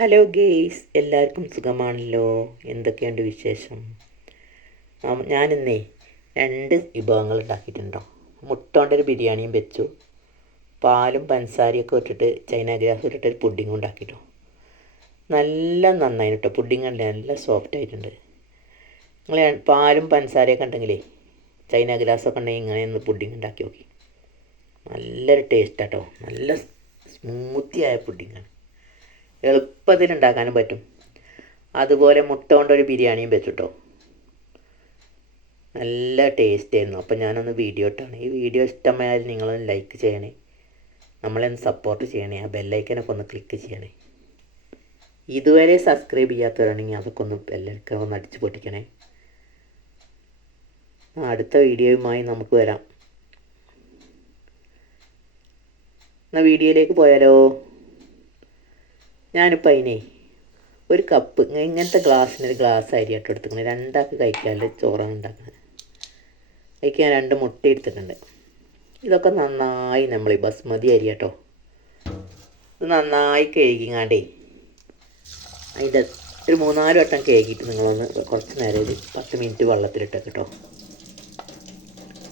Hello guys എല്ലാവർക്കും സുഖമാണല്ലോ. എന്തൊക്കെയുണ്ട് വിശേഷം? ഞാനിന്നേ രണ്ട് വിഭവങ്ങൾ ഉണ്ടാക്കിയിട്ടുണ്ടോ? മുട്ട കൊണ്ടൊരു ബിരിയാണിയും വെച്ചു. പാലും പഞ്ചസാരയൊക്കെ ഇട്ടിട്ട് ചൈന ഗ്രാസ് ഇട്ടിട്ട് ഒരു പുഡിങ്ങും ഉണ്ടാക്കിട്ടോ. നല്ല നന്നായി കേട്ടോ പുഡിങ് നല്ല സോഫ്റ്റ് ആയിട്ടുണ്ട്. നിങ്ങൾ പാലും പഞ്ചസാരയൊക്കെ ഉണ്ടെങ്കിലേ ചൈന ഗ്രാസൊക്കെ ഉണ്ടെങ്കിൽ ഇങ്ങനെ ഒന്ന് പുഡിങ് ഉണ്ടാക്കി നോക്കി. നല്ലൊരു ടേസ്റ്റ് ആട്ടോ. നല്ല സ്മൂത്തിയായ പുഡിങ്ങാണ്. എളുപ്പത്തിൽ ഉണ്ടാക്കാനും പറ്റും. അതുപോലെ മുട്ട കൊണ്ടൊരു ബിരിയാണിയും വെച്ചിട്ടോ നല്ല ടേസ്റ്റ് ആയിരുന്നു. അപ്പം ഞാനൊന്ന് വീഡിയോ ഇട്ടാണ്. ഈ വീഡിയോ ഇഷ്ടമായാൽ നിങ്ങളൊന്ന് ലൈക്ക് ചെയ്യണേ. നമ്മളെ ഒന്ന് സപ്പോർട്ട് ചെയ്യണേ. ആ ബെല്ലൈക്കനൊക്കെ ഒന്ന് ക്ലിക്ക് ചെയ്യണേ. ഇതുവരെ സബ്സ്ക്രൈബ് ചെയ്യാത്തവരാണെങ്കിൽ അതൊക്കെ ഒന്ന് ബെല്ലൈക്കൻ ഒന്ന് അടിച്ചു പൊട്ടിക്കണേ. അടുത്ത വീഡിയോയുമായി നമുക്ക് വരാം. എന്നാൽ വീഡിയോയിലേക്ക് പോയാലോ? ഞാനിപ്പോൾ അതിനെ ഒരു കപ്പ് ഇങ്ങനത്തെ ഗ്ലാസ്സിന് ഒരു ഗ്ലാസ് അരി ആയിട്ട് എടുത്തിങ്ങനെ രണ്ടാൾക്ക് കഴിക്കാനുള്ള ചോറാണ് ഉണ്ടാക്കുന്നത്. അതിലേക്ക് ഞാൻ രണ്ട് മുട്ട എടുത്തിട്ടുണ്ട്. ഇതൊക്കെ നന്നായി നമ്മൾ ബസ്മതി അരി കേട്ടോ. ഇത് നന്നായി കഴുകിങ്ങാണ്ടേ അതിന്റെ ഒരു മൂന്നാൽ വട്ടം കഴുകിയിട്ട് നിങ്ങളൊന്ന് കുറച്ച് നേരം ഒരു പത്ത് മിനിറ്റ് വെള്ളത്തിലിട്ടേക്ക് കേട്ടോ.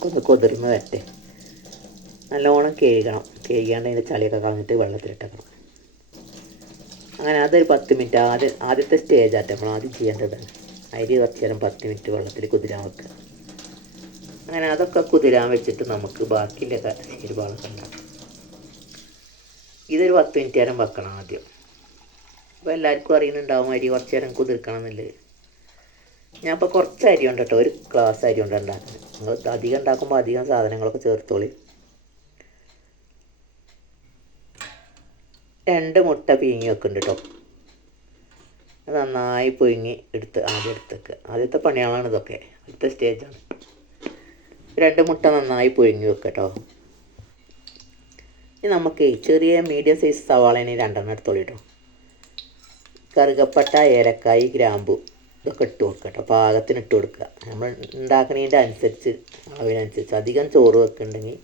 ഒന്ന് കൊതിർന്ന് വരട്ടെ. നല്ലോണം കഴുകണം. കഴുകിയാണ്ട് അതിന്റെ ചളിയൊക്കെ കളഞ്ഞിട്ട് വെള്ളത്തിലിട്ടേക്കണം. അങ്ങനെ അതൊരു പത്ത് മിനിറ്റ് ആദ്യം ആദ്യത്തെ സ്റ്റേജ് ആട്ടെ നമ്മൾ ആദ്യം ചെയ്യേണ്ടത്. അതിൽ കുറച്ച് നേരം പത്ത് മിനിറ്റ് വെള്ളത്തിൽ കുതിരാൻ വെക്കുക അങ്ങനെ അതൊക്കെ കുതിരാൻ വെച്ചിട്ട് നമുക്ക് ബാക്കിന്റെ ചീരുപാളൊക്കെ ഉണ്ടാക്കാം. ഇതൊരു പത്ത് മിനിറ്റ് നേരം വെക്കണം ആദ്യം. അപ്പോൾ എല്ലാവർക്കും അറിയുന്നുണ്ടാവും അരി കുറച്ച് നേരം കുതിർക്കണം എന്നുള്ളത്. ഞാൻ ഇപ്പോൾ കുറച്ച് അരി ഉണ്ട് കേട്ടോ ഒരു ഗ്ലാസ് അരി കൊണ്ട് ഉണ്ടാക്കുന്നത്. നിങ്ങൾ അധികം ഉണ്ടാക്കുമ്പോൾ അധികം സാധനങ്ങളൊക്കെ ചേർത്തോളി. രണ്ട് മുട്ട പിഴിഞ്ഞ് വെക്കുന്നുണ്ട് കേട്ടോ നന്നായി പിഴിഞ്ഞ് എടുത്ത് ആദ്യം എടുത്തേക്ക് ആദ്യത്തെ പണികളാണ് ഇതൊക്കെ. അടുത്ത സ്റ്റേജാണ് രണ്ട് മുട്ട നന്നായി പിഴിഞ്ഞ് വെക്കുക കേട്ടോ ഇനി നമുക്ക് ചെറിയ മീഡിയം സൈസ് സവാളേനെ രണ്ടെണ്ണം എടുത്തോളി കേട്ടോ കറുകപ്പട്ട ഏലക്കായി ഗ്രാമ്പു ഇതൊക്കെ ഇട്ട് കൊടുക്കുക കേട്ടോ പാകത്തിന് ഇട്ട് കൊടുക്കുക നമ്മൾ ഉണ്ടാക്കണതിന്റെ അനുസരിച്ച് അളവിനനുസരിച്ച് അധികം ചോറ് വെക്കുന്നുണ്ടെങ്കിൽ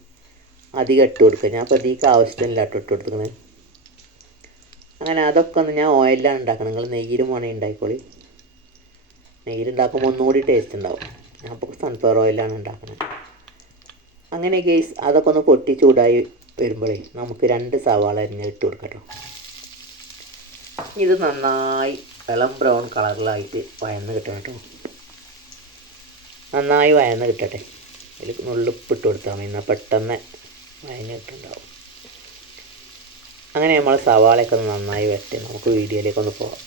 അധികം ഇട്ട് കൊടുക്കുക ഞാൻ അപ്പോൾ ഇതിക്ക് ആവശ്യത്തിനില്ല ഇട്ട് കൊടുക്കുന്നത് അങ്ങനെ അതൊക്കെ ഒന്ന് ഞാൻ ഓയിലാണ് ഉണ്ടാക്കണം നിങ്ങൾ നെയ്യിലും വേണമെങ്കിൽ ഉണ്ടായിക്കോളി നെയ്യിലുണ്ടാക്കുമ്പോൾ ഒന്നുകൂടി ടേസ്റ്റ് ഉണ്ടാവും. ഞാൻ അപ്പോൾ സൺഫ്ലവർ ഓയിലാണ് ഉണ്ടാക്കുന്നത്. അങ്ങനെ ഗെയ്സ് അതൊക്കെ ഒന്ന് പൊട്ടി ചൂടായി വരുമ്പോഴേ നമുക്ക് രണ്ട് സവാള അരിഞ്ഞ് ഇട്ട് കൊടുക്കട്ടോ ഇത് നന്നായി ഇളം ബ്രൗൺ കളറിലായിട്ട് വയന്ന് കിട്ടണം കേട്ടോ നന്നായി വയന്ന് കിട്ടട്ടെ. അതിൽ നുള്ളിപ്പിട്ട് കൊടുത്താൽ മതി. എന്നാൽ പെട്ടെന്ന് വയഞ്ഞ് കിട്ടുന്നുണ്ടാവും. അങ്ങനെ നമ്മൾ സവാളയൊക്കെ ഒന്ന് നന്നായി വരട്ടെ നമുക്ക് വീഡിയോയിലേക്ക് ഒന്ന് പോകാം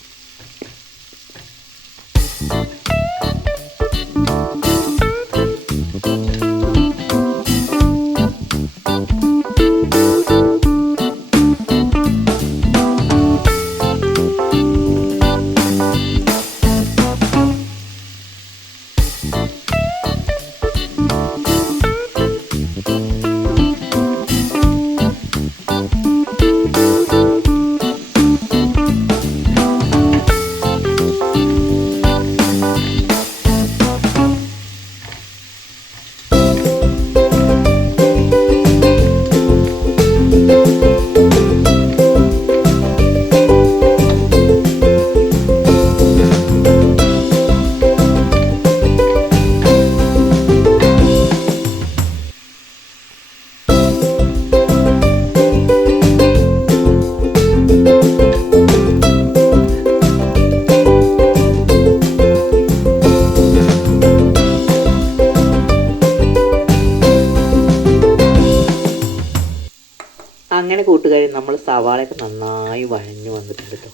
കേട്ടോ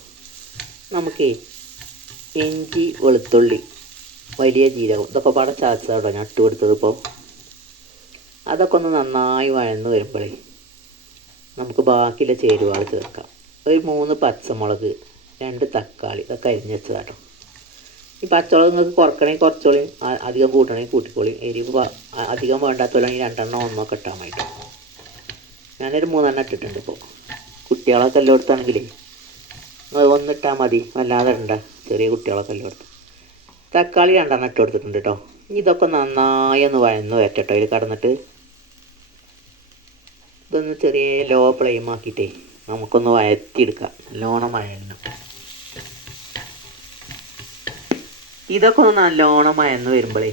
നമുക്ക് ഇഞ്ചി വെളുത്തുള്ളി വലിയ ജീരകം ഇതൊക്കെ പാടെ ചതച്ചതാട്ടോ ഞാൻ ഇട്ട് കൊടുത്തത് ഇപ്പോൾ അതൊക്കെ ഒന്ന് നന്നായി വഴന്ന് വരുമ്പോഴേ നമുക്ക് ബാക്കിയുള്ള ചേരുവകൾ ചേർക്കാം. ഒരു മൂന്ന് പച്ചമുളക് രണ്ട് തക്കാളി ഇതൊക്കെ അരിഞ്ഞ് വെച്ചതാട്ടോ ഈ പച്ചമുളക് നിങ്ങൾക്ക് കുറക്കണമെങ്കിൽ കുറച്ചോളി അധികം കൂട്ടണമെങ്കിൽ കൂട്ടിക്കോളി. എരിവ് അധികം വേണ്ടാത്തോലാണെങ്കിൽ രണ്ടെണ്ണം ഒന്നൊക്കെ ഇട്ടാൽ മതി. ഞാനൊരു മൂന്നെണ്ണം ഇട്ടിട്ടുണ്ട് ഇപ്പോൾ കുട്ടികളൊക്കെ എല്ലായിടത്താണെങ്കിലേ ഒന്നിട്ടാൽ മതി. വല്ലാതെ ഉണ്ട് ചെറിയ കുട്ടികളൊക്കെ എല്ലായിടത്തും തക്കാളി രണ്ടെണ്ണം ഇട്ട് കൊടുത്തിട്ടുണ്ട് കേട്ടോ ഇതൊക്കെ നന്നായി ഒന്ന് വഴന്ന് വരട്ടോ ഇതിൽ കടന്നിട്ട് ഇതൊന്ന് ചെറിയ ലോ ഫ്ലെയിം ആക്കിയിട്ടേ നമുക്കൊന്ന് വഴത്തിയെടുക്കാം നല്ലോണം വഴങ്ങണം ഇതൊക്കെ ഒന്ന് നല്ലോണം വഴന്ന് വരുമ്പോഴേ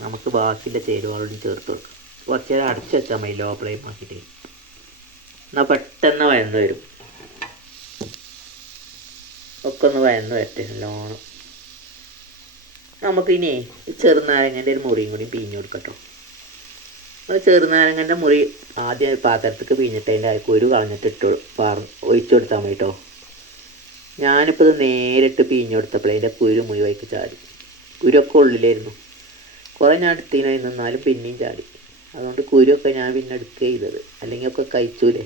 നമുക്ക് ബാക്കിന്റെ ചേരുവകളോട് ചേർത്ത് കൊടുക്കാം. കുറച്ചേരം അടച്ചു വെച്ചാൽ മതി ലോ ഫ്ലെയിം ആക്കിയിട്ടേ. എന്നാൽ പെട്ടെന്ന് വഴന്ന് വരും. ഒക്കെ ഒന്ന് വയന്ന് വരട്ടെ നമുക്കിനി ചെറുനാരങ്ങന്റെ ഒരു മുറിയും കൂടി പിഴിഞ്ഞ് കൊടുക്കട്ടോ. നമ്മൾ ചെറുനാരങ്ങന്റെ മുറി ആദ്യം പാത്രത്തേക്ക് പിഴിഞ്ഞിട്ട് അതിന്റെ അയക്ക് ഒരു കളഞ്ഞിട്ട് ഇട്ട് പാർ ഒഴിച്ചു കൊടുത്താൽ മതി കേട്ടോ ഞാനിപ്പോൾ ഇത് നേരിട്ട് പിഴിഞ്ഞ് കൊടുത്തപ്പോൾ അതിന്റെ കുരു മുഴുവയ്ക്ക് ചാടി. കുരുവൊക്കെ ഉള്ളിലായിരുന്നു. കുറേ ഞാൻ എടുത്തിനായിരുന്നു എന്നാലും പിന്നെയും ചാടി. അതുകൊണ്ട് കുരുവൊക്കെ ഞാൻ പിന്നെ എടുക്കുക ചെയ്തത്. അല്ലെങ്കിൽ ഒക്കെ കഴിച്ചൂലേ?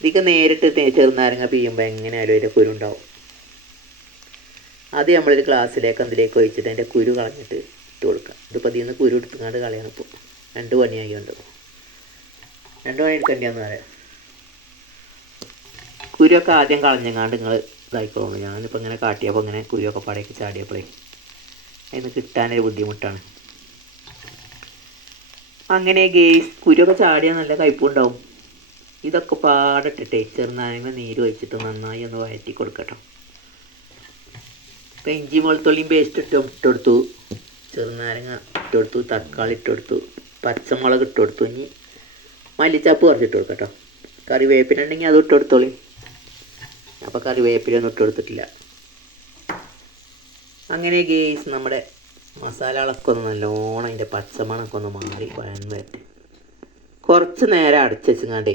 ഇതൊക്കെ നേരിട്ട് ചെറുനാരങ്ങ പിയുമ്പോൾ എങ്ങനെയായാലും അതിന്റെ കുരു ഉണ്ടാവും. അത് നമ്മളൊരു ഗ്ലാസ്സിലേക്ക് അതിലേക്ക് ഒഴിച്ചിട്ട് അതിന്റെ കുരു കളഞ്ഞിട്ട് ഇട്ട് കൊടുക്കുക. ഇതിപ്പോൾ ഇതിൽ നിന്ന് കുരു എടുത്തുകൊണ്ട് കളയണം ഇപ്പോൾ രണ്ട് പണിയായി ഉണ്ട് രണ്ട് പണി എടുക്കേണ്ടിയാന്ന് പറയാം. കുരുവൊക്കെ ആദ്യം കളഞ്ഞങ്ങാണ്ട് നിങ്ങൾ ഇതായിക്കോളൂ. ഞാനിപ്പോൾ ഇങ്ങനെ കാട്ടിയപ്പോൾ ഇങ്ങനെ കുരുവൊക്കെ പടയൊക്കെ ചാടിയപ്പോഴേ അതിന് കിട്ടാനൊരു ബുദ്ധിമുട്ടാണ്. അങ്ങനെ ഗേസ് കുരുവൊക്കെ ചാടിയാൽ നല്ല കയ്പുണ്ടാവും. ഇതൊക്കെ പാടിട്ടിട്ടേ ചെറുനാരങ്ങ നീര് ഒഴിച്ചിട്ട് നന്നായി ഒന്ന് വഴറ്റി കൊടുക്കട്ടോ. ഇപ്പം ഇഞ്ചി മുളത്തുള്ളിയും പേസ്റ്റ് ഇട്ട് ഇട്ടെടുത്തു. ചെറുനാരങ്ങ ഇട്ടെടുത്തു തക്കാളി ഇട്ടെടുത്തു പച്ചമുളക് ഇട്ടെടുത്തു. ഇനി മല്ലിച്ചപ്പ് കുറച്ചിട്ട് കൊടുക്കട്ടോ. കറിവേപ്പില ഉണ്ടെങ്കിൽ അത് ഇട്ട് കൊടുത്തോളി. അപ്പോൾ കറിവേപ്പിലൊന്നും ഇട്ട് കൊടുത്തിട്ടില്ല. അങ്ങനെ ഗേസ് നമ്മുടെ മസാലകളൊക്കെ ഒന്ന് നല്ലോണം അതിന്റെ പച്ചമണമൊക്കെ ഒന്ന് മാറി വഴന്ന് വരട്ടെ. കുറച്ച് നേരം അടച്ചു വെച്ചങ്ങാണ്ടേ.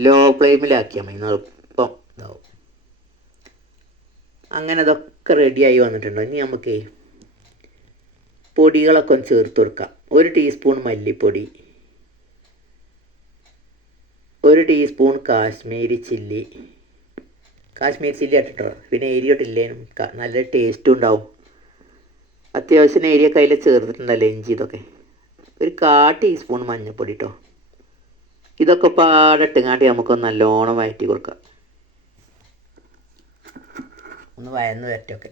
ലോ ഫ്ലെയിമിലാക്കിയാൽ മതി. എളുപ്പം. ഇതാവും. അങ്ങനെ അതൊക്കെ റെഡിയായി വന്നിട്ടുണ്ട്. ഇനി നമുക്ക് പൊടികളൊക്കെ ഒന്ന് ചേർത്ത് കൊടുക്കാം. ഒരു ടീസ്പൂൺ മല്ലിപ്പൊടി. ഒരു teaspoon Kashmiri chilli. Kashmiri chilli ഇട്ടിട്ടോ? പിന്നെ എരിയോട്ടില്ലേനും ക- നല്ല ടേസ്റ്റും ഉണ്ടാവും. അത്യാവശ്യം ഏരിയൊക്കെ അതിൽ ചേർത്തിട്ടുണ്ടല്ലോ ഇഞ്ചി ഇതൊക്കെ ഒരു കാ ടീസ്പൂൺ മഞ്ഞൾപ്പൊടി കേട്ടോ ഇതൊക്കെ പാടിട്ടുങ്ങാണ്ട് നമുക്കൊന്ന് നല്ലോണം വഴറ്റി കൊടുക്കാം. ഒന്ന് വയന്ന് വരട്ടൊക്കെ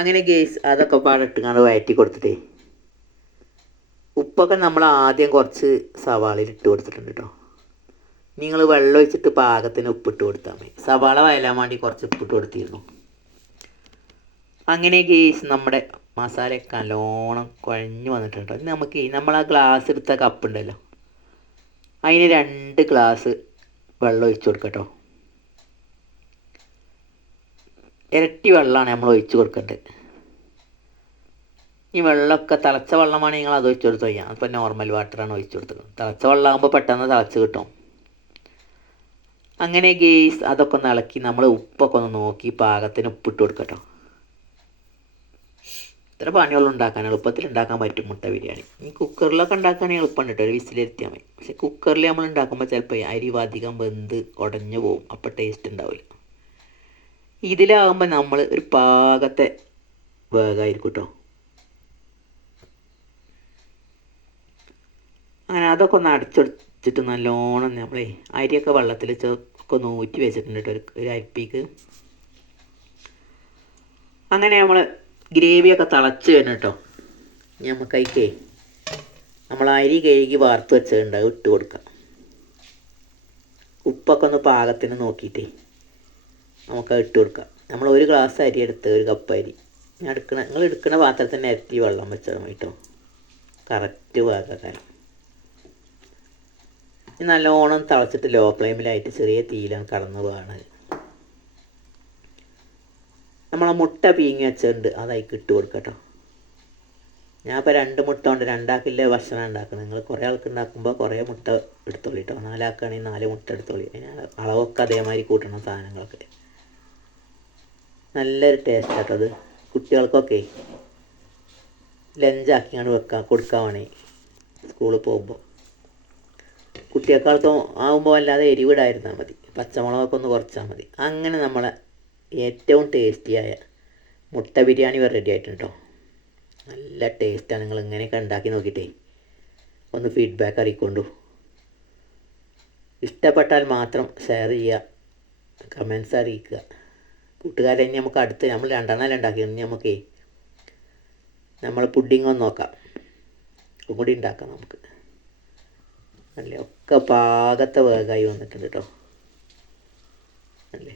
അങ്ങനെ ഗേസ് അതൊക്കെ പാടിട്ടുങ്ങാണ്ട് വഴറ്റി കൊടുത്തിട്ടേ. ഉപ്പൊക്കെ നമ്മൾ ആദ്യം കുറച്ച് സവാളയിൽ ഇട്ട് കൊടുത്തിട്ടുണ്ട് കേട്ടോ നിങ്ങൾ വെള്ളം ഒഴിച്ചിട്ട് പാകത്തിന് ഉപ്പിട്ട് കൊടുത്താൽ മതി. സവാള വയലാൻ വേണ്ടി കുറച്ച് ഉപ്പിട്ട് കൊടുത്തിരുന്നു. അങ്ങനെ ഗേസ് നമ്മുടെ മസാലയൊക്കെ നല്ലോണം കുഴഞ്ഞു വന്നിട്ടുണ്ട് നമുക്ക് നമ്മൾ ആ ഗ്ലാസ് എടുത്ത കപ്പ് ഉണ്ടല്ലോ. അതിന് രണ്ട് ഗ്ലാസ് വെള്ളം ഒഴിച്ചു കൊടുക്കട്ടോ. ഇരട്ടി വെള്ളമാണ് നമ്മൾ ഒഴിച്ചു കൊടുക്കേണ്ടത് ഈ വെള്ളമൊക്കെ തിളച്ച വെള്ളമാണ് നിങ്ങൾ അത് ഒഴിച്ചു കൊടുത്തു കഴിഞ്ഞാൽ അപ്പോൾ നോർമൽ വാട്ടറാണ് ഒഴിച്ചു കൊടുത്തത്. തിളച്ച വെള്ളമാകുമ്പോൾ പെട്ടെന്ന് തിളച്ച് കിട്ടും. അങ്ങനെ ഗേസ് അതൊക്കെ ഒന്ന് ഇളക്കി നമ്മൾ ഉപ്പൊക്കെ ഒന്ന് നോക്കി പാകത്തിന് ഉപ്പിട്ട് കൊടുക്കട്ടോ. ഇത്ര പണികളും ഉണ്ടാക്കാൻ എളുപ്പത്തിൽ ഉണ്ടാക്കാൻ പറ്റും മുട്ട ബിരിയാണി. ഈ കുക്കറിലൊക്കെ ഉണ്ടാക്കാൻ എളുപ്പമാണ് കേട്ടോ ഒരു വിസിലിരുത്തിയാൽ മതി. പക്ഷെ കുക്കറിൽ നമ്മൾ ഉണ്ടാക്കുമ്പോൾ ചിലപ്പോൾ അരി അധികം വെന്ത് ഉടഞ്ഞു പോകും അപ്പോൾ ടേസ്റ്റ് ഉണ്ടാവില്ല. ഇതിലാകുമ്പോൾ നമ്മൾ ഒരു പാകത്തെ വേഗമായിരിക്കും കേട്ടോ. അങ്ങനെ അതൊക്കെ ഒന്ന് അടച്ചൊടിച്ചിട്ട് നല്ലോണം നമ്മളെ അരിയൊക്കെ വെള്ളത്തിൽ ഒക്കെ ഒന്ന് ഊറ്റി വെച്ചിട്ടുണ്ട് കേട്ടോ ഒരു അരിപ്പിക്ക്. അങ്ങനെ നമ്മൾ ഗ്രേവിയൊക്കെ തിളച്ച് വരണം കേട്ടോ. ഇനി നമുക്ക് അതിക്കേ നമ്മൾ അരി കഴുകി വാർത്ത് വെച്ചതുണ്ട് അത് ഇട്ട് കൊടുക്കാം. ഉപ്പൊക്കെ ഒന്ന് പാകത്തിന് നോക്കിയിട്ടേ നമുക്ക് ഇട്ട് കൊടുക്കാം. നമ്മൾ ഒരു ഗ്ലാസ് അരി എടുത്ത് ഒരു കപ്പ് അരി. ഞാൻ എടുക്കണ നിങ്ങൾ എടുക്കുന്ന പാത്രത്തിൽ തന്നെ ഇരട്ടി വെള്ളം വെച്ചാൽ മതി കേട്ടോ. കറക്റ്റ് പാകക്കാരം ഇനി നല്ലോണം തിളച്ചിട്ട് ലോ ഫ്ലെയിമിലായിട്ട് ചെറിയ തീയിലാണ് കടന്നു പോവാണ്. നമ്മളെ മുട്ട പീങ്ങി വെച്ചിട്ടുണ്ട് അതായി ഇട്ട് കൊടുക്കട്ടോ. ഞാൻ ഇപ്പോൾ രണ്ട് മുട്ട ഉണ്ട് രണ്ടാക്കില്ലേ ഭക്ഷണം ഉണ്ടാക്കണം നിങ്ങൾ കുറേ ആൾക്ക് ഉണ്ടാക്കുമ്പോൾ കുറേ മുട്ട എടുത്തോളി കേട്ടോ നാലാക്കുകയാണെങ്കിൽ നാല് മുട്ട എടുത്തോളി. ഞാൻ അളവൊക്കെ അതേമാതിരി കൂട്ടണം സാധനങ്ങളൊക്കെ. നല്ലൊരു ടേസ്റ്റ് കേട്ടോ അത്. കുട്ടികൾക്കൊക്കെ ലഞ്ചാക്കിയാണ് വെക്കാൻ കൊടുക്കാൻ വേണേ. സ്കൂളിൽ പോകുമ്പോൾ കുട്ടികൾക്കാൾക്ക് ആകുമ്പോൾ അല്ലാതെ എരിവിടായിരുന്നാൽ മതി. പച്ചമുളകൊക്കെ ഒന്ന് കുറച്ചാൽ മതി. അങ്ങനെ നമ്മളെ ഏറ്റവും ടേസ്റ്റിയായ മുട്ട ബിരിയാണി റെഡി ആയിട്ടുണ്ട് കേട്ടോ നല്ല ടേസ്റ്റാണ് നിങ്ങൾ ഇങ്ങനെയൊക്കെ ഉണ്ടാക്കി നോക്കിയിട്ടേ ഒന്ന് ഫീഡ്ബാക്ക് അറിയിക്കൊണ്ടു. ഇഷ്ടപ്പെട്ടാൽ മാത്രം ഷെയർ ചെയ്യുക. കമൻസ് അറിയിക്കുക. കൂട്ടുകാരെ ഇനി നമുക്ക് അടുത്ത് നമ്മൾ രണ്ടെണ്ണം ഉണ്ടാക്കി നമുക്കേ നമ്മൾ പുഡിംഗ് ഒന്ന് നോക്കാം. ഒന്നും കൂടി ഉണ്ടാക്കാം നമുക്ക്. അല്ലേ? ഒക്കെ പാകത്തെ വേഗമായി വന്നിട്ടുണ്ട് കേട്ടോ അല്ലേ?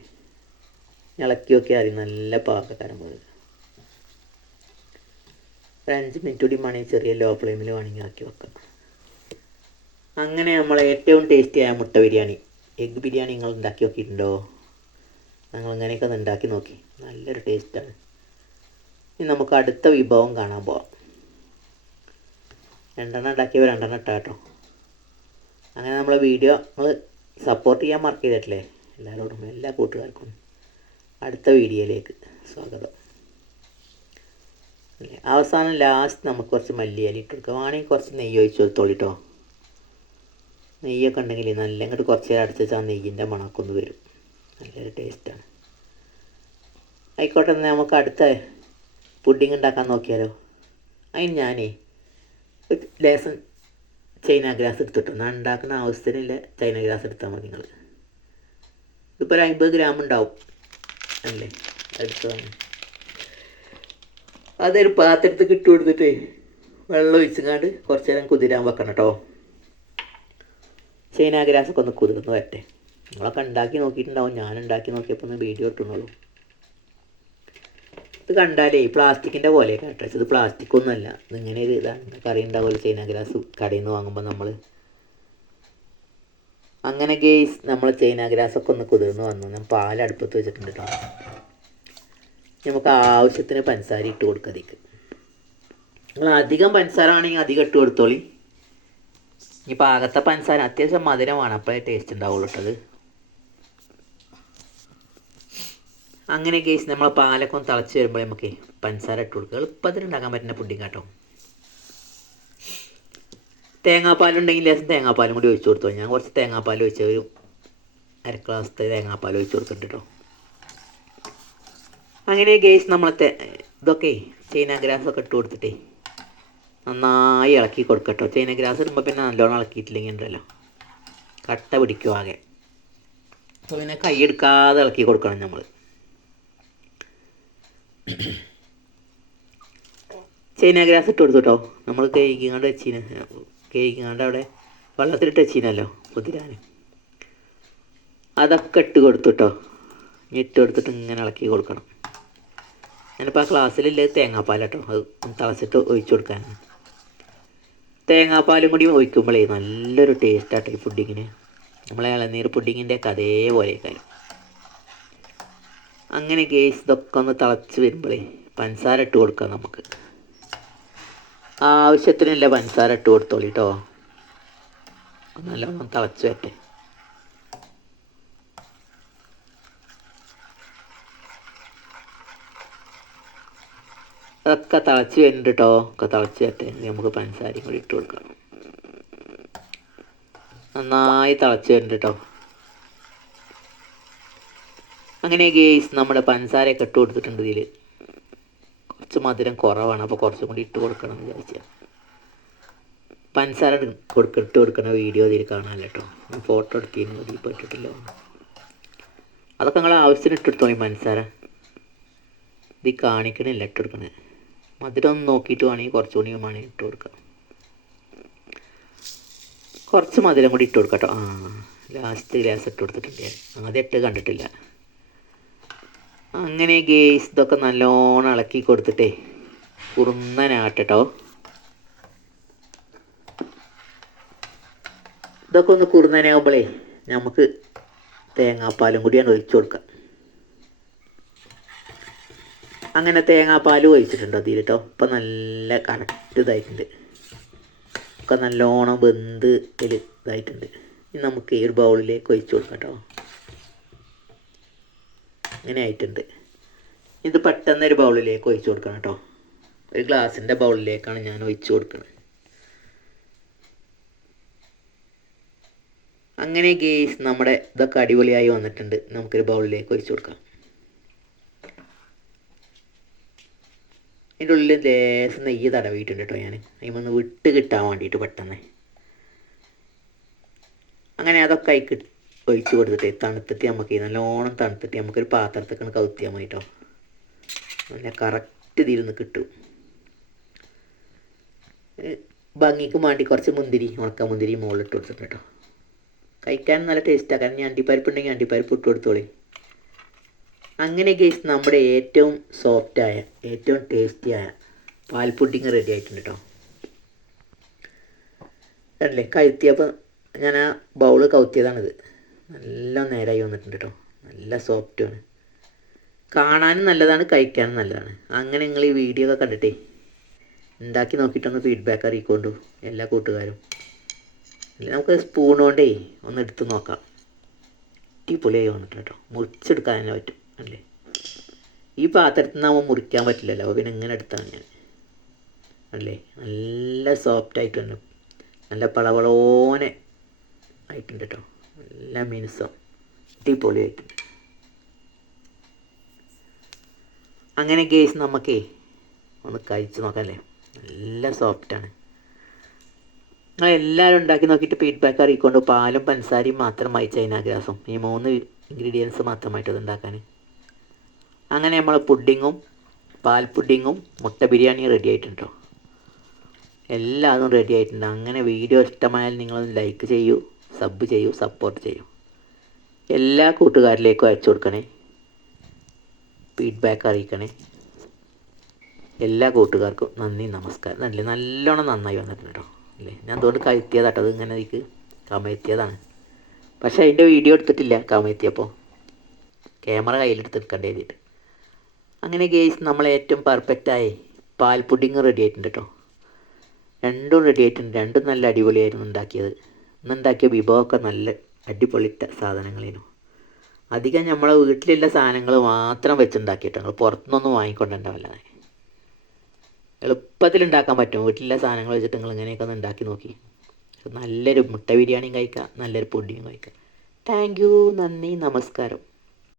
ഇളക്കി നോക്കിയാൽ ആയി നല്ല പാകക്കാരം പോലെ. ഒരു അഞ്ച് മിനിറ്റ് കൂടി വേണമെങ്കിൽ ചെറിയ ലോ ഫ്ലെയിമിൽ വേണമെങ്കിൽ ആക്കി വെക്കാം. അങ്ങനെ നമ്മൾ ഏറ്റവും ടേസ്റ്റിയായ മുട്ട ബിരിയാണി എഗ് ബിരിയാണി നിങ്ങൾ ഉണ്ടാക്കി നോക്കിയിട്ടുണ്ടോ? ഞങ്ങൾ ഇങ്ങനെയൊക്കെ ഒന്ന് ഉണ്ടാക്കി നോക്കി. നല്ലൊരു ടേസ്റ്റാണ് ഇനി നമുക്ക് അടുത്ത വിഭവം കാണാൻ പോവാം. രണ്ടെണ്ണം ഉണ്ടാക്കിയവ രണ്ടെണ്ണം ഇട്ടാ കേട്ടോ. അങ്ങനെ നമ്മളെ വീഡിയോ നിങ്ങൾ സപ്പോർട്ട് ചെയ്യാൻ മറക്ക് ചെയ്തിട്ടില്ലേ എല്ലാവരോടും എല്ലാ കൂട്ടുകാർക്കും. അടുത്ത വീഡിയോയിലേക്ക് സ്വാഗതം? അവസാനം ലാസ്റ്റ് നമുക്ക് കുറച്ച് മല്ലിയില ഇട്ട് കൊടുക്കാം വേണമെങ്കിൽ കുറച്ച് നെയ്യ് ഒഴിച്ച് കൊടുത്തോളിട്ടോ നെയ്യൊക്കെ ഉണ്ടെങ്കിൽ നല്ല ഇങ്ങോട്ട് കുറച്ച് നേരം അടച്ചു വെച്ചാൽ നെയ്യിന്റെ മണക്കൊന്ന് വരും. നല്ലൊരു ടേസ്റ്റാണ് ആയിക്കോട്ടെ എന്നാൽ നമുക്ക് അടുത്ത പുഡിങ് ഉണ്ടാക്കാൻ നോക്കിയാലോ? അതിന് ഞാനേ ഒരു ലേസം ചൈന ഗ്രാസ് എടുത്തിട്ടു. ഞാൻ ഉണ്ടാക്കുന്ന ആവശ്യത്തിനില്ല ചൈന ഗ്രാസ് എടുത്താൽ മതി നിങ്ങൾ ഇതിപ്പോൾ ഒരു അമ്പത് ഗ്രാം ഉണ്ടാവും. അല്ലേ എടുത്തതാണ് അതൊരു പാത്രത്തിൽ ഇട്ട് കൊടുത്തിട്ട് വെള്ളം ഒഴിച്ചങ്ങാണ്ട് കുറച്ച് നേരം കുതിരാൻ വെക്കണം കേട്ടോ ചൈനാഗ്രാസൊക്കെ ഒന്ന് കുതിർന്ന് വരട്ടെ. നിങ്ങളൊക്കെ ഉണ്ടാക്കി നോക്കിയിട്ടുണ്ടാവും. ഞാൻ ഉണ്ടാക്കി നോക്കിയപ്പോൾ ഒന്ന് വീഡിയോ ഇട്ടുന്നുള്ളൂ ഇത് കണ്ടാലേ പ്ലാസ്റ്റിക്കിന്റെ പോലെ കേട്ടോ ഇത് പ്ലാസ്റ്റിക് ഒന്നുമല്ല ഇതിങ്ങനെ ഒരു ഇതാണ്. കറി ഉണ്ടാവുമല്ലോ ചൈന ഗ്രാസ് കടയിൽ നിന്ന് വാങ്ങുമ്പോൾ നമ്മൾ അങ്ങനെ ഗേസ് നമ്മൾ ചൈന ഗ്രാസൊക്കെ ഒന്ന് കുതിർന്ന് വന്നു. ഞാൻ പാൽ അടുപ്പത്ത് വെച്ചിട്ടുണ്ട് കേട്ടോ നമുക്ക് ആവശ്യത്തിന് പഞ്ചസാര ഇട്ട് കൊടുക്കുക അതിക്ക്. നിങ്ങൾ അധികം പഞ്ചസാര ആണെങ്കിൽ അധികം ഇട്ട് കൊടുത്തോളി. ഈ പാകത്തെ പഞ്ചസാര അത്യാവശ്യം മധുരമാണ് അപ്പോഴേ ടേസ്റ്റ് ഉണ്ടാവുള്ളൂ കേട്ടത് അങ്ങനെ കേസ് നമ്മൾ പാലൊക്കെ ഒന്ന് തിളച്ച് വരുമ്പോൾ നമുക്ക് പഞ്ചസാര ഇട്ട് കൊടുക്കുക എളുപ്പത്തിൽ ഉണ്ടാക്കാൻ പറ്റുന്ന പുഡിങ് കേട്ടോ തേങ്ങാപ്പാലുണ്ടെങ്കിൽ ലേശം തേങ്ങാപ്പാലും കൂടി ഒഴിച്ച് കൊടുത്തോ. ഞാൻ കുറച്ച് തേങ്ങാപ്പാൽ ഒഴിച്ച ഒരു അര ഗ്ലാസ് തേങ്ങാപ്പാൽ ഒഴിച്ച് കൊടുക്കുന്നുണ്ട് കേട്ടോ അങ്ങനെ ഗേസ് നമ്മളത്തെ ഇതൊക്കെ ചൈന ഗ്രാസൊക്കെ ഇട്ട് കൊടുത്തിട്ടേ നന്നായി ഇളക്കി കൊടുക്കട്ടോ ചൈന ഗ്രാസ് ഇടുമ്പോൾ പിന്നെ നല്ലോണം ഇളക്കിയിട്ടില്ലെങ്കിൽ ഉണ്ടല്ലോ. കട്ട പിടിക്കും ആകെ. അപ്പോൾ പിന്നെ കൈ എടുക്കാതെ ഇളക്കി കൊടുക്കണം നമ്മൾ ചൈന ഗ്രാസ് ഇട്ട് കൊടുത്തു കേട്ടോ നമ്മൾ കേക്കിങ്ങാണ്ട് വെച്ചീന്. കേക്കിങ്ങാണ്ട് അവിടെ വെള്ളത്തിലിട്ട് വെച്ചിനല്ലോ കുതിരാൻ അതൊക്കെ ഇട്ട് കൊടുത്തു കേട്ടോ ഇട്ട് കൊടുത്തിട്ട് ഇങ്ങനെ ഇളക്കി കൊടുക്കണം. ഞാനിപ്പോൾ ആ ക്ലാസ്സിലില്ല തേങ്ങാപ്പാൽ കേട്ടോ അത് തവസിട്ട് ഒഴിച്ചു കൊടുക്കാൻ തേങ്ങാപ്പാലും കൂടി ഒഴിക്കുമ്പോഴേ നല്ലൊരു ടേസ്റ്റാട്ടോ ഈ പുഡിങ്ങിന്. നമ്മളെ ഇളനീർ പുഡിങ്ങിന്റെ ഒക്കെ അതേപോലെ കാര്യം അങ്ങനെ കേസ് ഇതൊക്കെ ഒന്ന് തിളച്ച് വരുമ്പോഴേ പഞ്ചസാര ഇട്ട് കൊടുക്കാം നമുക്ക്. ആവശ്യത്തിനല്ല പഞ്ചസാര ഇട്ട് കൊടുത്തോളി കേട്ടോ നല്ലോണം തിളച്ച് വരട്ടെ. അതൊക്കെ തിളച്ച് വരുന്നുണ്ട് കേട്ടോ ഒക്കെ തിളച്ച് വരട്ടെ. നമുക്ക് പഞ്ചസാരയും കൂടി ഇട്ട് കൊടുക്കാം. നന്നായി തിളച്ച് വരുന്നുണ്ട് കേട്ടോ അങ്ങനെ ഗേസ് നമ്മുടെ പഞ്ചസാരയൊക്കെ ഇട്ട് കൊടുത്തിട്ടുണ്ട് ഇതിൽ കുറച്ച് മധുരം കുറവാണ് അപ്പോൾ കുറച്ചും കൂടി ഇട്ട് കൊടുക്കണം എന്ന് വിചാരിച്ചാൽ പഞ്ചസാര കൊടുക്ക ഇട്ട് കൊടുക്കുന്ന വീഡിയോ ഇതിൽ കാണാമല്ലോ കേട്ടോ ഫോട്ടോ എടുത്തിരുന്നു ഇപ്പോൾ ഇട്ടിട്ടില്ല അതൊക്കെ നിങ്ങൾ ആവശ്യത്തിന് ഈ പഞ്ചസാര ഇത് കാണിക്കണില്ല ഇട്ട് കൊടുക്കണേ. മധുരം ഒന്ന് നോക്കിയിട്ട് വേണമെങ്കിൽ കുറച്ചുകൂടി വേണമെങ്കിൽ ഇട്ട് കൊടുക്കാം. കുറച്ച് മധുരം കൂടി ഇട്ട് കൊടുക്കാം കേട്ടോ ആ ലാസ്റ്റ് ഗ്ലാസ് ഇട്ട് കൊടുത്തിട്ടുണ്ട് ആദ്യം ഇട്ട് കണ്ടിട്ടില്ല. അങ്ങനെ ഗേസ് ഇതൊക്കെ നല്ലോണം ഇളക്കി കൊടുത്തിട്ടേ കുറുന്നനാട്ടോ ഇതൊക്കെ ഒന്ന് കുറുന്നനാകുമ്പോഴേ നമുക്ക് തേങ്ങാപ്പാലും കൂടിയാണ് ഒഴിച്ചു കൊടുക്കാം. അങ്ങനെ തേങ്ങാപ്പാലും ഒഴിച്ചിട്ടുണ്ട് അതിൽ കേട്ടോ ഇപ്പം നല്ല കറക്റ്റ് ഇതായിട്ടുണ്ട്. ഒക്കെ നല്ലോണം വെന്ത് ഇതിൽ ഇതായിട്ടുണ്ട്. ഇനി നമുക്ക് ഈ ഒരു ബൗളിലേക്ക് ഒഴിച്ചു കൊടുക്കാം കേട്ടോ ഇങ്ങനെ ആയിട്ടുണ്ട് ഇത് പെട്ടെന്ന് ഒരു ബൗളിലേക്ക് ഒഴിച്ചു കൊടുക്കണം കേട്ടോ. ഒരു ഗ്ലാസിന്റെ ബൗളിലേക്കാണ് ഞാൻ ഒഴിച്ചു കൊടുക്കുന്നത് അങ്ങനെ ഗേസ് നമ്മുടെ ഇതൊക്കെ അടിപൊളിയായി വന്നിട്ടുണ്ട്. നമുക്കൊരു ബൗളിലേക്ക് ഒഴിച്ചു കൊടുക്കാം. അതിന്റെ ഉള്ളിൽ ലേശം നെയ്യ് തടവിയിട്ടുണ്ട് കേട്ടോ ഞാൻ അതിമൊന്ന് വിട്ട് കിട്ടാൻ വേണ്ടിയിട്ട് പെട്ടെന്ന്. അങ്ങനെ അതൊക്കെ ആയി കിട്ടി. ഒഴിച്ച് കൊടുത്തിട്ട് തണുത്തിട്ട് നമുക്ക് നല്ലോണം തണുത്തിട്ട് നമുക്കൊരു പാത്രത്തേക്കാണ് കവുത്തിയാൽ മതി കേട്ടോ നല്ല കറക്റ്റ് ഇതിരുന്ന് കിട്ടും. ഭംഗിക്ക് വേണ്ടി കുറച്ച് മുന്തിരി ഉണക്ക മുന്തിരി മുകളിൽ ഇട്ട് കൊടുത്തിട്ട് കേട്ടോ കഴിക്കാൻ നല്ല ടേസ്റ്റാണ് കാരണം അണ്ടിപ്പരിപ്പ് ഉണ്ടെങ്കിൽ അണ്ടിപ്പരിപ്പ് ഇട്ട് കൊടുത്തോളി. അങ്ങനെ ഗേസ് നമ്മുടെ ഏറ്റവും സോഫ്റ്റായ ഏറ്റവും ടേസ്റ്റിയായ പാൽ പുഡിങ് റെഡി ആയിട്ടുണ്ട് കേട്ടോ അല്ലേ കഴുത്തിയപ്പോൾ ഞാൻ ആ ബൗൾ കൗത്തിയതാണിത്. നല്ല നേരായി വന്നിട്ടുണ്ട് കേട്ടോ നല്ല സോഫ്റ്റുമാണ് കാണാനും നല്ലതാണ് കഴിക്കാനും നല്ലതാണ്. അങ്ങനെ നിങ്ങൾ ഈ വീഡിയോ ഒക്കെ കണ്ടിട്ടേ ഉണ്ടാക്കി നോക്കിയിട്ടൊന്ന് ഫീഡ്ബാക്ക് അറിയിക്കൊണ്ടു എല്ലാ കൂട്ടുകാരും. അല്ലെ നമുക്ക് സ്പൂൺ കൊണ്ടേ ഒന്ന് എടുത്ത് നോക്കാം. അടിപൊളിയായി വന്നിട്ടുണ്ട് കേട്ടോ മുറിച്ചെടുക്കാൻ തന്നെ പറ്റും അല്ലേ? ഈ പാത്രത്തിൽ നിന്നാകുമ്പോൾ മുറിക്കാൻ പറ്റില്ലല്ലോ പിന്നെ ഇങ്ങനെ എടുത്താണ് ഞാൻ അല്ലേ? നല്ല സോഫ്റ്റ് തന്നെ നല്ല പളവളോനെ ആയിട്ടുണ്ട് കേട്ടോ നല്ല മിനുസം. അടിപൊളിയായിട്ട്. അങ്ങനെ ഗേസ് നമുക്കേ ഒന്ന് കഴിച്ച് നോക്കാമല്ലേ നല്ല സോഫ്റ്റാണ് നിങ്ങൾ എല്ലാവരും ഉണ്ടാക്കി നോക്കിയിട്ട് ഫീഡ്ബാക്ക് അറിയിക്കൊണ്ട് പാലും പഞ്ചസാരയും മാത്രമായി ചൈനാഗ്രാസും ഈ മൂന്ന് ഇൻഗ്രീഡിയൻസ് മാത്രമായിട്ട് അത് ഉണ്ടാക്കാൻ. അങ്ങനെ നമ്മൾ പുഡിങ്ങും പാൽ പുഡിങ്ങും മുട്ട ബിരിയാണി റെഡി ആയിട്ടുണ്ട് എല്ലാതും റെഡി ആയിട്ടുണ്ട്. അങ്ങനെ വീഡിയോ ഇഷ്ടമായാൽ നിങ്ങളൊന്ന് ലൈക്ക് ചെയ്യൂ. സബ് ചെയ്യൂ സപ്പോർട്ട് ചെയ്യൂ. എല്ലാ കൂട്ടുകാരിലേക്കും അയച്ചു കൊടുക്കണേ. ഫീഡ്ബാക്ക് അറിയിക്കണേ. എല്ലാ കൂട്ടുകാർക്കും നന്ദി നമസ്കാരം. നല്ല നല്ലോണം നന്നായി വന്നിട്ടുണ്ട്? കേട്ടോ അല്ലേ? ഞാൻ അതുകൊണ്ട് കയറ്റിയതാട്ടോ അത് ഇങ്ങനെ എനിക്ക് കമഴ്ത്തിയതാണ് പക്ഷേ അതിന്റെ വീഡിയോ എടുത്തിട്ടില്ല കമഴ്ത്തിയപ്പോൾ ക്യാമറ കയ്യിലെടുത്ത് എടുക്കേണ്ടി എഴുതിയിട്ട്. അങ്ങനെ ഗേസ് നമ്മൾ ഏറ്റവും പെർഫെക്റ്റായി പാൽ പുഡിങ് റെഡി ആയിട്ടുണ്ട് കേട്ടോ. രണ്ടും റെഡി ആയിട്ടുണ്ട്. രണ്ടും നല്ല അടിപൊളിയായിരുന്നു ഉണ്ടാക്കിയത്. ഇന്ന് ഉണ്ടാക്കിയ വിഭവമൊക്കെ നല്ല അടിപൊളി സാധനങ്ങളേനു. അധികം നമ്മളെ വീട്ടിലുള്ള സാധനങ്ങൾ മാത്രം വെച്ചുണ്ടാക്കിയിട്ട് ഞങ്ങൾ പുറത്തുനിന്നൊന്നും വാങ്ങിക്കൊണ്ടുണ്ടാവില്ല എളുപ്പത്തിൽ ഉണ്ടാക്കാൻ പറ്റും. വീട്ടിലെ സാധനങ്ങൾ വെച്ചിട്ട് നിങ്ങൾ ഇങ്ങനെയൊക്കെ ഒന്ന് ഉണ്ടാക്കി നോക്കി. നല്ലൊരു മുട്ട ബിരിയാണിയും കഴിക്കാം. നല്ലൊരു പൊടിയും കഴിക്കാം. Thank you. നന്ദി. നമസ്കാരം.